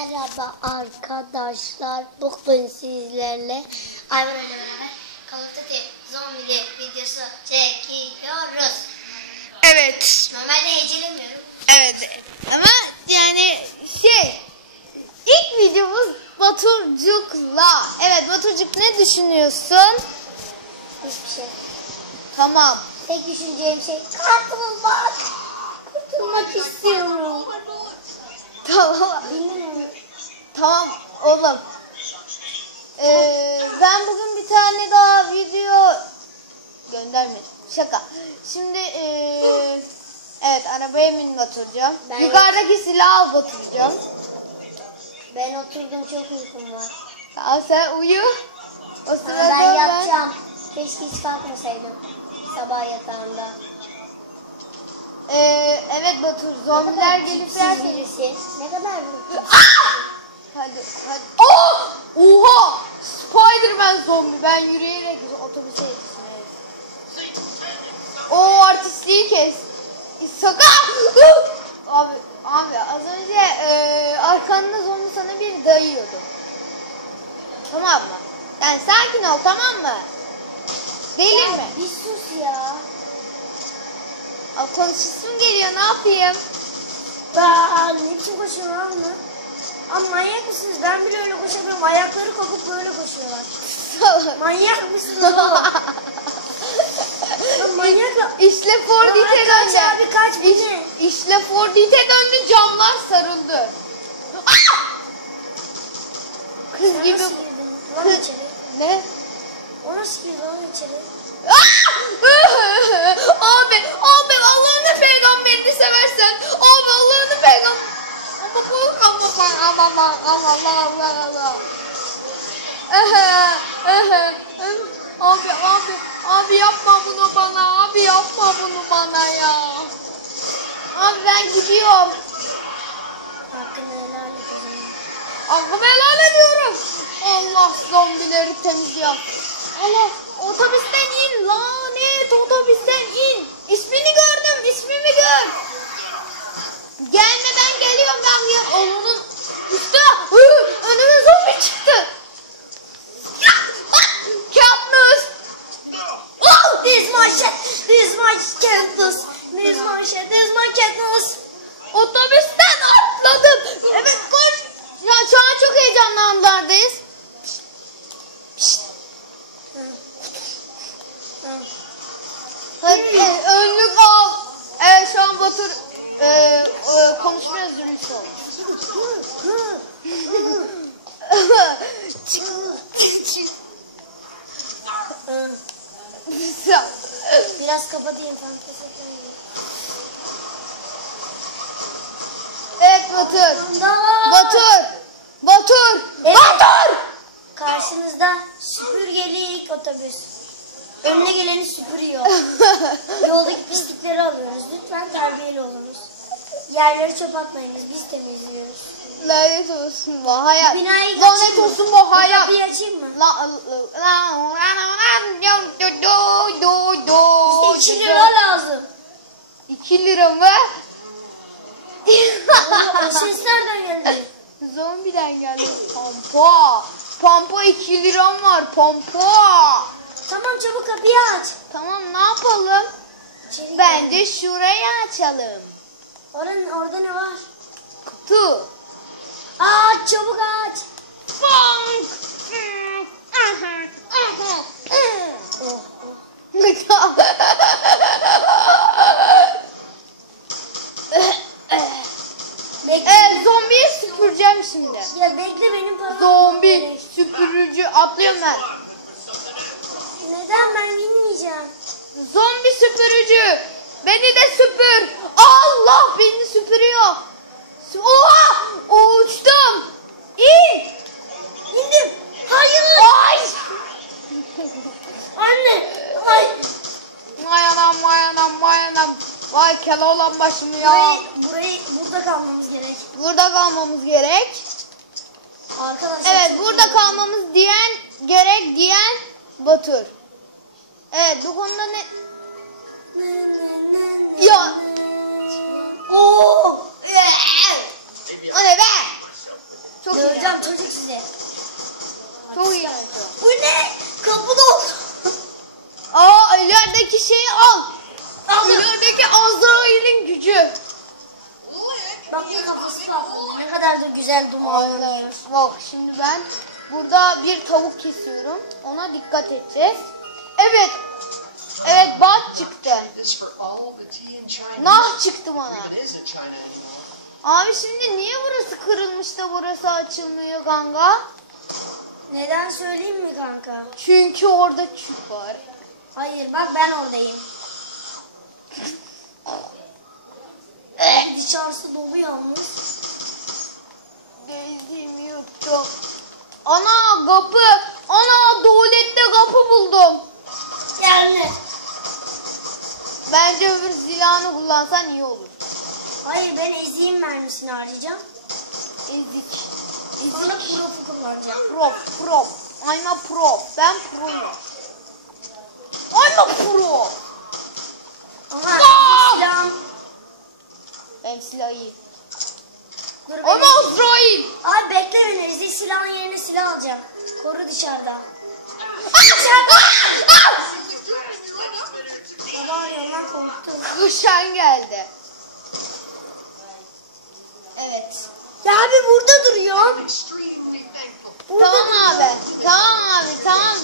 Merhaba arkadaşlar. Bugün sizlerle Ayvan ile beraber Call of Duty Zombie videosu çekiyoruz. Evet. Normalde hecelemiyorum. Evet. Ama yani şey ilk videomuz Baturcuk'la. Evet Baturcuk ne düşünüyorsun? Hiçbir şey. Tamam. Tek düşüneceğim şey kurtulmak. Kurtulmak istiyorum. Tamam. Bilmiyorum. Tamam oğlum. Ee, ben bugün bir tane daha video göndermedim. Şaka. Şimdi ee, evet arabaya min batıracağım. Ben- Yukarıdaki silahı al batıracağım. Ben oturdum çok uykum var. Tamam sen uyu. O Ama sırada ben yatacağım. Keşke hiç kalkmasaydım. Sabah yatağında. Ee, evet Batur zombiler gelip tipsiz derse. birisi. Ne kadar bu? Hadi hadi. Oh! Oha! Spiderman zombi. Ben yürüyerek otobüse yetiştim. O artistliği kes. Saka! abi abi az önce e, arkanda zombi sana bir dayıyordu. Tamam mı? Yani sakin ol tamam mı? Delirme. Bir sus ya. Aa, Konuşasım geliyor ne yapayım? Aa, ne biçim koşuyorsun lan? Ama manyak mısınız? Ben bile öyle koşamıyorum. Ayakları kopup böyle koşuyorlar. Manyak mısınız oğlum? Lan. İşle Fordite Aa, kaç döndü. abi, kaç, bu İş, ne? işle Fordite döndü camlar sarıldı. Kız gibi. Nasıl girdin lan Kız- içeri? Ne? O nasıl girdi lan içeri? Ah! abi, abi Allah'ını peygamberini seversen. Abi Allah'ını peygamber. Ama bu ama ama ama ama Allah Allah. Ehe, ehe. Abi abi abi yapma bunu bana abi yapma bunu bana ya. Abi ben gidiyorum. Hakkını helal et o zaman. Aklımı helal ediyorum. Allah zombileri temizliyor. Allah otobüsten in lanet otobüsten in. İsmini gördüm ismimi gör. Gelmeden geliyorum ben ya. Onun üstü önüme zombi çıktı. Katniss. Oh! This my shit, this my campus, this my shit, this my campus. Otobüsten atladım. Evet koş. Ya şu an çok heyecanlı anlardayız. Hadi e, önlük al. Evet şu an Batur e, e, konuşma özürlüsü oldu. Biraz kapatayım fantezi. evet Batur. Batur. Batur. Evet. Batur. Karşınızda süpürgelik otobüs. Önüne geleni süpürüyor. Yoldaki pislikleri alıyoruz. Lütfen terbiyeli olunuz. Yerleri çöp atmayınız. Biz temizliyoruz. Lanet olsun bu hayat. Binayı Lanet olsun bu hayat. Kapıyı açayım mı? La la la do do do do. İşte 2 lira lazım. 2 lira mı? O ses nereden geldi? Zombiden geldi. Pampa. Pampa 2 liram var. Pampa. Tamam çabuk kapıyı aç. Tamam ne yapalım? İçeri. Bence şurayı açalım. Oranın, orada ne var? Kutu. Aç çabuk aç. Funk. Oh, oh. Bekle. evet zombiyi süpüreceğim şimdi. Ya bekle benim param. Zombi süpürücü atlıyorum ben. Neden ben bilmeyeceğim. Zombi süpürücü. Beni de süpür. Allah beni süpürüyor. Sü- Oha! Uçtum. İn. İndim. Hayır. Ay. Anne. Ay. Vay anam vay anam vay anam. Vay kele olan başımı ya. Burayı, burayı burada kalmamız gerek. Burada kalmamız gerek. Arkadaşlar. Evet burada kalmamız diyen gerek diyen Batur. Evet bu konuda ne? Ya. Oo. O ne be? Çok Göreceğim iyi. çocuk size. Çok iyi. Bu ne? Kapı doldu. Aa ilerideki şeyi al. Aldım. İlerideki Azrail'in gücü. Bak bu kafası Ne kadar da güzel dumanlı. Bak şimdi ben burada bir tavuk kesiyorum. Ona dikkat edeceğiz. Evet Bat çıktı. Nah çıktı bana. Abi şimdi niye burası kırılmış da burası açılmıyor ganga? Neden söyleyeyim mi kanka? Çünkü orada çüp var. Hayır bak ben oradayım. Dışarısı dolu yalnız. Gezdiğimi yuttum. Ana kapı. Ana tuvalette kapı buldum. Geldi. Bence öbür silahını kullansan iyi olur. Hayır ben ezeyim mermisini harcayacağım. Ezik. Ezik. profu kullanacağım. Pro, pro. I'm a pro. Ben proyum. I'm a pro. Ama Aa! silahım. Benim silah iyi. Dur Ama beni. Azrail. Abi bekle beni. Ezil silahın yerine silah alacağım. Koru dışarıda. Baba lan korktum. Kuşan geldi. Evet. Ya abi burada duruyor. Burada Tamam duruyor. abi. Tamam abi. Tamam.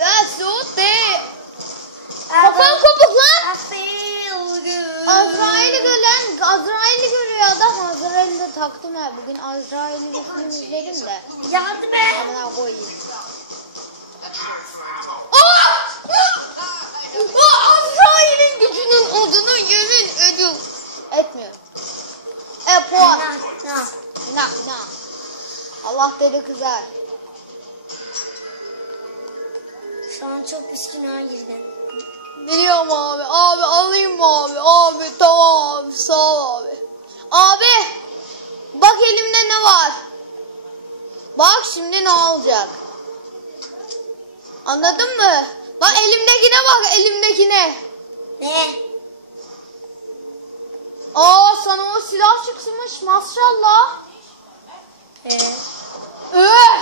Let's do this. Adam- Kafan kopuk lan. I feel good. Azrail'i gören, Azrail'i görüyor adam. Azrail'i de taktım ha. Bugün Azrail'i bir film izledim de. Yardım et. Amına koyayım. Aa! Aa, Azrail'in odunu yemin ediyor. Etmiyor. E puan. Na, na. Na na. Allah deli kızar. Şu an çok pis günaha girdin. Biliyorum abi. Abi alayım mı abi? Abi tamam abi. Sağ ol abi. Abi. Bak elimde ne var. Bak şimdi ne olacak. Anladın mı? Bak elimdekine bak elimdekine. Ne? Aa sana o silah çıkmış maşallah. Ee, Öh!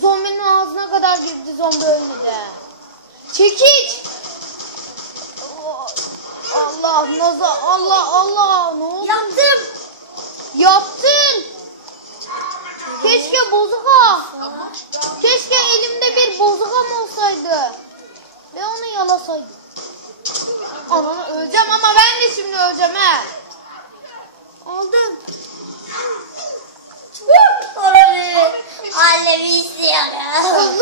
Zombinin ağzına kadar girdi zombi ölmedi. Çekiç. Allah naza Allah Allah ne oldu? yaptım. Yaptın. Keşke bozuka. Keşke elimde bir bozukam olsaydı. Ve onu yalasaydım. Ananı öleceğim ama ben de şimdi öleceğim he. Aldım. Olabilir. Alevi istiyorum.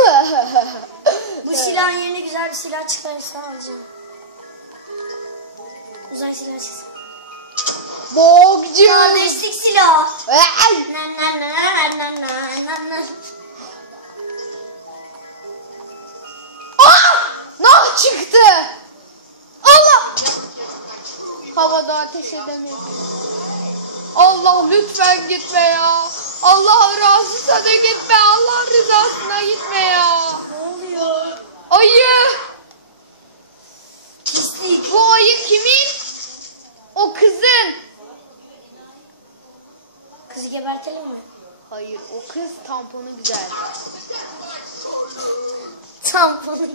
Bu silahın yerine güzel bir silah çıkarırsa alacağım. Uzay silah çıksın. Bogcu. Kardeşlik silah. Ay! Na na na na na na na. Ah! Nah çıktı. Allah! Havada ateş edemedim. Allah lütfen gitme ya. Allah razıysa da gitme. Allah rızasına gitme ya. Ne oluyor? Ayı. Pislik. Bu ayı kimin? O kızın. Kızı gebertelim mi? Hayır o kız tamponu güzel. Tamponu.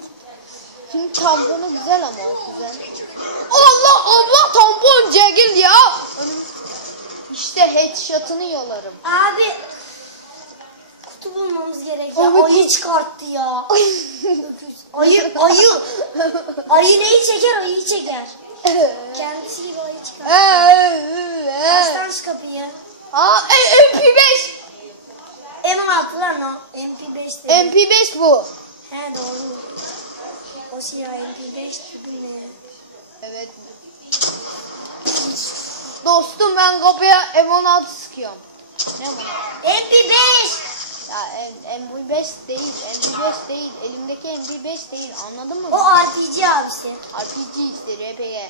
Şimdi tamponu güzel ama o güzel. Allah Allah tampon cegil ya. Önüm- İşte headshot'ını yolarım. Abi kutu bulmamız gerek ya. Abi, Ayı çıkarttı ya. Öküz. Ayı, ayı. Ayı neyi çeker? Ayıyı çeker. Kendisi gibi ayı çıkar. Açsana şu kapıyı. Aa, e, MP5. M16 lan o. MP5 dedi. MP5 bu. He doğru. O silah MP5 dedi ne? Evet. Dostum ben kapıya M16 sıkıyorum. Ne bu? MP5! Ya M- MP5 değil, MP5 değil. Elimdeki MP5 değil. Anladın mı? O RPG abisi. RPG işte RPG.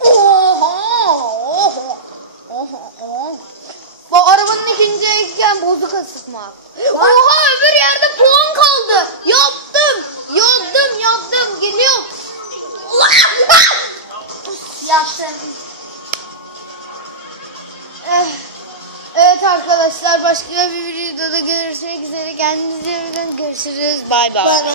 Oha! Oha! Oha! Oha! Bu arabanın ikinciyken bozuka sıkmak. Oha öbür yerde puan kaldı. Yaptım. Yaptım yaptım. Geliyor. Yaptım. Eh. Evet arkadaşlar başka bir videoda görüşmek üzere. Kendinize iyi bakın. Görüşürüz. Bay bay.